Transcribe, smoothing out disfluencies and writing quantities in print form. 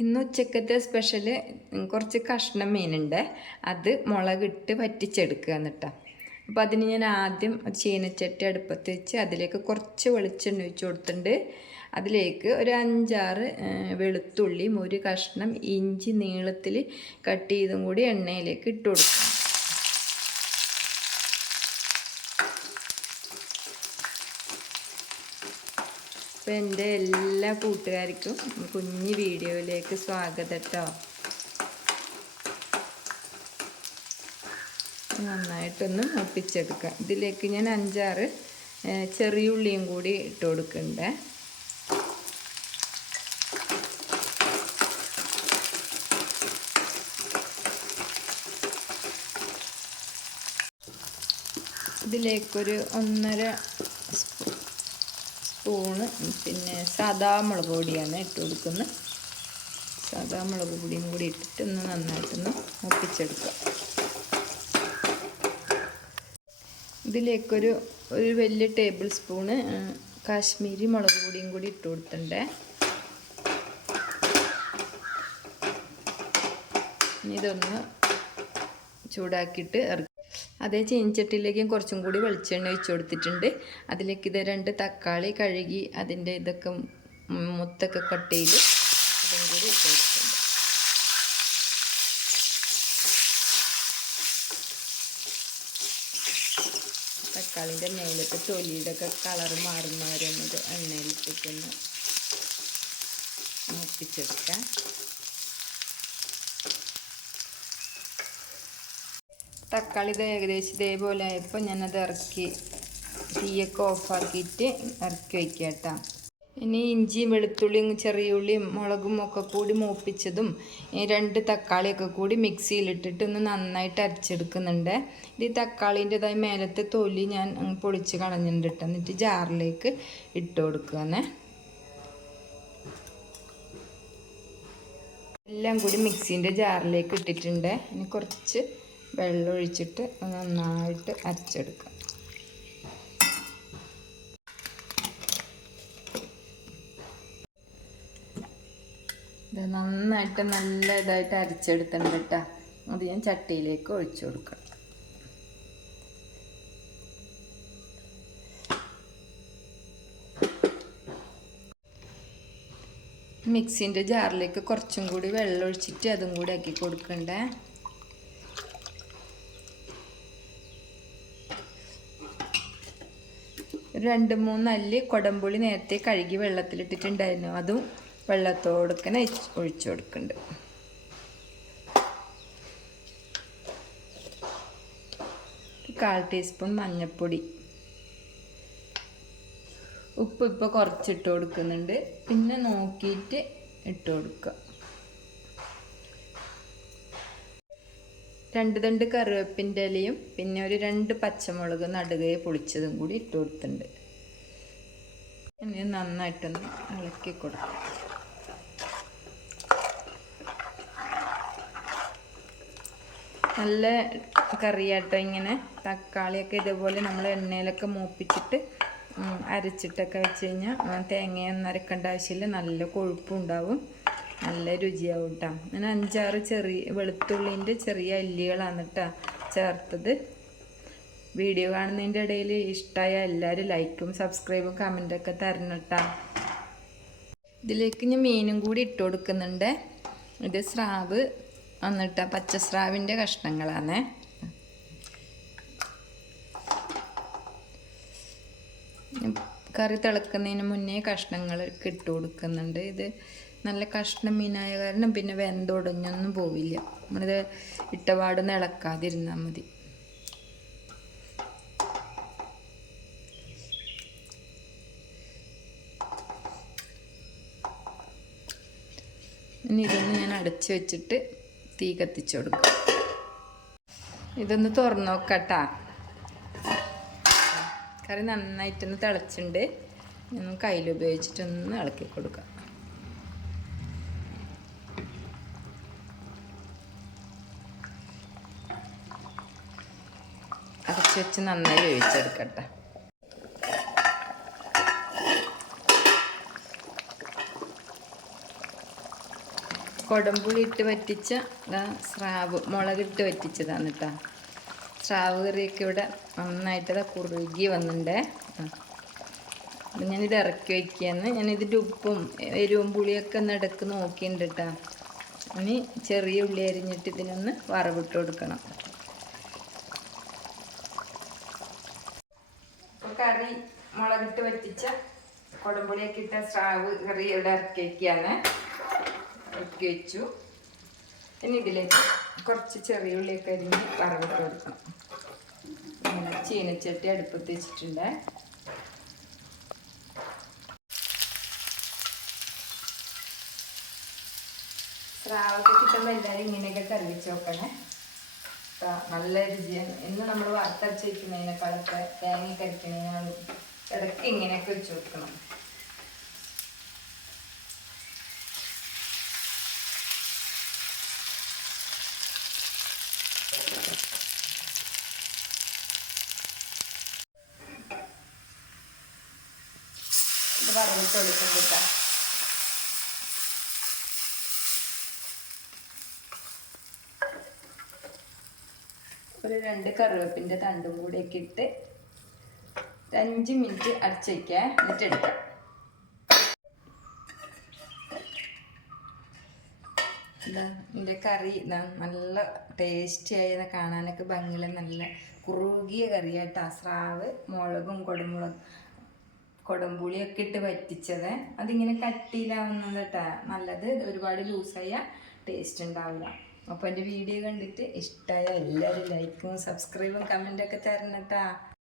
ഇന്ന് ഉച്ചക്കത്തെ സ്പെഷ്യല് കുറച്ച് കഷ്ണം മീനുണ്ട്. അത് മുളകിട്ട് വറ്റിച്ചെടുക്കുക എന്നിട്ടാ. അപ്പോൾ അതിന് ഞാൻ ആദ്യം ചീനച്ചട്ടി അടുപ്പത്ത് വെച്ച് അതിലേക്ക് കുറച്ച് വെളിച്ചെണ്ണ ഒഴിച്ച് കൊടുത്തിട്ടുണ്ട്. അതിലേക്ക് ഒരു 5-6 വെളുത്തുള്ളിയും ഒരു കഷ്ണം ഇഞ്ചി നീളത്തിൽ കട്ട് ചെയ്തും കൂടി എണ്ണയിലേക്ക് ഇട്ട് കൊടുക്കുക. അപ്പോൾ എൻ്റെ എല്ലാ കൂട്ടുകാർക്കും കുഞ്ഞു വീഡിയോയിലേക്ക് സ്വാഗതം കേട്ടോ. നന്നായിട്ടൊന്ന് ഒപ്പിച്ചെടുക്കാം. ഇതിലേക്ക് ഞാൻ 5-6 ചെറിയ ഉള്ളിയും കൂടി ഇട്ട് കൊടുക്കണ്ടേ. ഇതിലേക്കൊരു 1.5 സ്പൂണ് പിന്നെ സാദാ മുളക് പൊടിയാണ് ഇട്ട് കൊടുക്കുന്നത്. സാദാ മുളക് പൊടിയും കൂടി ഇട്ടിട്ട് ഒന്ന് നന്നായിട്ടൊന്ന് ഒപ്പിച്ചെടുക്കുക. ഇതിലേക്കൊരു വലിയ ടേബിൾ സ്പൂണ് കാശ്മീരി മുളക് പൊടിയും കൂടി ഇട്ട് കൊടുത്തിട്ടുണ്ട്. ഇതൊന്ന് ചൂടാക്കിയിട്ട് അതേ ചീനച്ചട്ടിയിലേക്കും കുറച്ചും കൂടി വെളിച്ചെണ്ണ ഒഴിച്ച് കൊടുത്തിട്ടുണ്ട്. അതിലേക്ക് ഇത് 2 തക്കാളി കഴുകി അതിൻ്റെ ഇതൊക്കെ മുത്തൊക്കെ കട്ട് ചെയ്ത് അതും കൂടി ഇട്ട് കൊടുത്തിട്ടുണ്ട്. തക്കാളിൻ്റെ മേലത്തെ തൊലിയുടെ ഒക്കെ കളർ മാറുന്നവരെന്നത് എണ്ണയിലിട്ടൊന്ന് മൂപ്പിച്ചെടുക്കാം. തക്കാളി ഇത് ഏകദേശം ഇതേപോലെ ആയപ്പോൾ ഞാനത് തീയൊക്കെ ഓഫാക്കിയിട്ട് ഇറക്കി വയ്ക്കുക കേട്ടോ. ഇനി ഇഞ്ചിയും വെളുത്തുള്ളിയും ചെറിയ ഉള്ളിയും മുളകും ഒക്കെ കൂടി മൂപ്പിച്ചതും 2 തക്കാളിയൊക്കെ കൂടി മിക്സിയിലിട്ടിട്ട് ഒന്ന് നന്നായിട്ട് അരച്ചെടുക്കുന്നുണ്ട്. ഇത് ഈ തക്കാളീൻ്റെതായി മേലത്തെ തൊലി ഞാൻ പൊളിച്ച് കളഞ്ഞിട്ടുണ്ട് കേട്ടോ. എന്നിട്ട് ജാറിലേക്ക് ഇട്ട് കൊടുക്കുകയെന്നേ. എല്ലാം കൂടി മിക്സീൻ്റെ ജാറിലേക്ക് ഇട്ടിട്ടുണ്ട്. ഇനി കുറച്ച് വെള്ളം ഒഴിച്ചിട്ട് നന്നായിട്ട് അരച്ചെടുക്കാം. ഇത് നന്നായിട്ട് നല്ല ഇതായിട്ട് അരച്ചെടുത്തിട്ടുണ്ട് കേട്ടോ. അത് ഞാൻ ചട്ടിയിലേക്ക് ഒഴിച്ചു കൊടുക്കാം. മിക്സിൻ്റെ ജാറിലേക്ക് കുറച്ചും കൂടി വെള്ളം ഒഴിച്ചിട്ട് അതും കൂടി ആക്കി കൊടുക്കണ്ടേ. 2-3 അല്ലി കൊടംപുളി നേരത്തെ കഴുകി വെള്ളത്തിലിട്ടിട്ടുണ്ടായിരുന്നു. അതും വെള്ളത്തോടൊക്കെ ഒഴിച്ചു കൊടുക്കുന്നുണ്ട്. ഒരു 1/4 ടീസ്പൂൺ മഞ്ഞൾപ്പൊടി. ഉപ്പ് ഇപ്പോൾ കുറച്ചിട്ട് കൊടുക്കുന്നുണ്ട്. പിന്നെ നോക്കിയിട്ട് ഇട്ട് കൊടുക്കുക. 2 തണ്ട് കറിവേപ്പിൻ്റെ ഇലയും പിന്നെ ഒരു 2 പച്ചമുളക് നടുകയെ പൊളിച്ചതും കൂടി ഇട്ട് കൊടുത്തിട്ടുണ്ട്. ഇനി നന്നായിട്ടൊന്ന് ഇളക്കി കൊടുക്കാം. നല്ല കറിയാട്ടോ. ഇങ്ങനെ തക്കാളിയൊക്കെ ഇതുപോലെ നമ്മൾ എണ്ണയിലൊക്കെ മൂപ്പിച്ചിട്ട് അരച്ചിട്ടൊക്കെ വെച്ച് കഴിഞ്ഞാൽ തേങ്ങയൊന്നും അരക്കേണ്ട ആവശ്യമില്ല. നല്ല കൊഴുപ്പും ഉണ്ടാവും, നല്ല രുചിയാവും കേട്ടോ. ഞാൻ 5-6 വെളുത്തുള്ളിൻ്റെ ചെറിയ അല്ലികളാണ് കേട്ടോ ചേർത്തത്. വീഡിയോ കാണുന്നതിൻ്റെ ഇടയിൽ ഇഷ്ടമായ എല്ലാവരും ലൈക്കും സബ്സ്ക്രൈബും കമൻറ്റൊക്കെ തരണം കേട്ടോ. ഇതിലേക്ക് ഞാൻ മീനും കൂടി ഇട്ട് കൊടുക്കുന്നുണ്ട്. ഇത് സ്രാവ് വന്നിട്ടാ, പച്ച സ്രാവിൻ്റെ കഷ്ണങ്ങളാണ്. കറി തിളക്കുന്നതിന് മുന്നേ കഷ്ണങ്ങൾ ഇട്ട് കൊടുക്കുന്നുണ്ട്. ഇത് നല്ല കഷ്ണം മീനായ കാരണം പിന്നെ വെന്തൊടഞ്ഞൊന്നും പോവില്ല. നമ്മളിത് ഇട്ടപാടൊന്നും ഇളക്കാതിരുന്നാൽ മതി. ഇനി ഇതൊന്ന് ഞാൻ അടച്ച് വെച്ചിട്ട് തീ കത്തിച്ചു കൊടുക്കാം. ഇതൊന്ന് തുറന്നു നോക്കട്ടാ. കറി നന്നായിട്ടൊന്ന് തിളച്ചിട്ടുണ്ട്. ഞാൻ കയ്യിലുപയോഗിച്ചിട്ടൊന്ന് ഇളക്കി കൊടുക്കാം. അടച്ച് വെച്ച് നന്നായി വേവിച്ചെടുക്കട്ടെ. കൊടംപുളി ഇട്ട് വറ്റിച്ച സ്രാവ് മുളകിട്ട് വറ്റിച്ചതാണ് കേട്ടോ. സ്രാവ് കറിയൊക്കെ ഇവിടെ നന്നായിട്ട് കുറുകി വന്നിട്ടുണ്ടേ. അപ്പം ഞാനിത് ഇറക്കി വയ്ക്കുകയെന്ന്. ഞാനിതിൻ്റെ ഉപ്പും എരിവും പുളിയൊക്കെ ഒന്ന് ഇടയ്ക്ക് നോക്കിയിട്ടുണ്ട് കേട്ടോ. ഇനി ചെറിയ ഉള്ളി അരിഞ്ഞിട്ട് ഇതിനൊന്ന് വറവിട്ട് കൊടുക്കണം. അപ്പോൾ കറി മുളകിട്ട് വറ്റിച്ച കൊടംപുളിയൊക്കെ ഇട്ട സ്രാവ് കറി ഇവിടെ ഇറക്കി വയ്ക്കുകയാണ്. ഇറക്കി വെച്ചു. ഇനി ഇതിലേക്ക് കുറച്ച് ചെറിയ ഉള്ളിയൊക്കെ അരിഞ്ഞ് വറവിട്ട് കൊടുക്കണം. ചീനച്ചട്ടി അടുപ്പത്ത് വെച്ചിട്ടുണ്ട്. സ്രാവൊക്കെ കിട്ടുമ്പോൾ എല്ലാവരും ഇങ്ങനെയൊക്കെ കറി വെച്ച് നോക്കണേ. നല്ല രുചിയാണ്. ഇന്ന് നമ്മൾ വറുത്തരച്ച് വയ്ക്കുന്നതിനേക്കാളൊക്കെ തേങ്ങ കരിക്കുന്നതിനാണ് ഇടയ്ക്ക് ഇങ്ങനെയൊക്കെ വെച്ച് കൊടുക്കണം. ഇത് വറവിട്ട് കൊടുക്കും കേട്ടോ. ഒരു 2 കറിവേപ്പിൻ്റെ തണ്ടും കൂടെയൊക്കെ ഇട്ട് 5 മിനിറ്റ് അടച്ച് വയ്ക്കുക. എന്നിട്ട് എടുക്കാം. ഇതാ എൻ്റെ കറി നല്ല ടേസ്റ്റി ആയത്, കാണാനൊക്കെ ഭംഗിയുള്ള നല്ല കുറുകിയ കറിയായിട്ട് സ്രാവ് മുളകും കൊടംപുളിയൊക്കെ ഇട്ട് വറ്റിച്ചത്. അതിങ്ങനെ കട്ടിയിലാവുന്നത് കേട്ടോ നല്ലത്. ഒരുപാട് ലൂസായ ടേസ്റ്റ് ഉണ്ടാവില്ല. അപ്പോൾ എൻ്റെ വീഡിയോ കണ്ടിട്ട് ഇഷ്ടമായ എല്ലാവരും ലൈക്കും സബ്സ്ക്രൈബും കമൻറ്റൊക്കെ തരണം കേട്ടോ.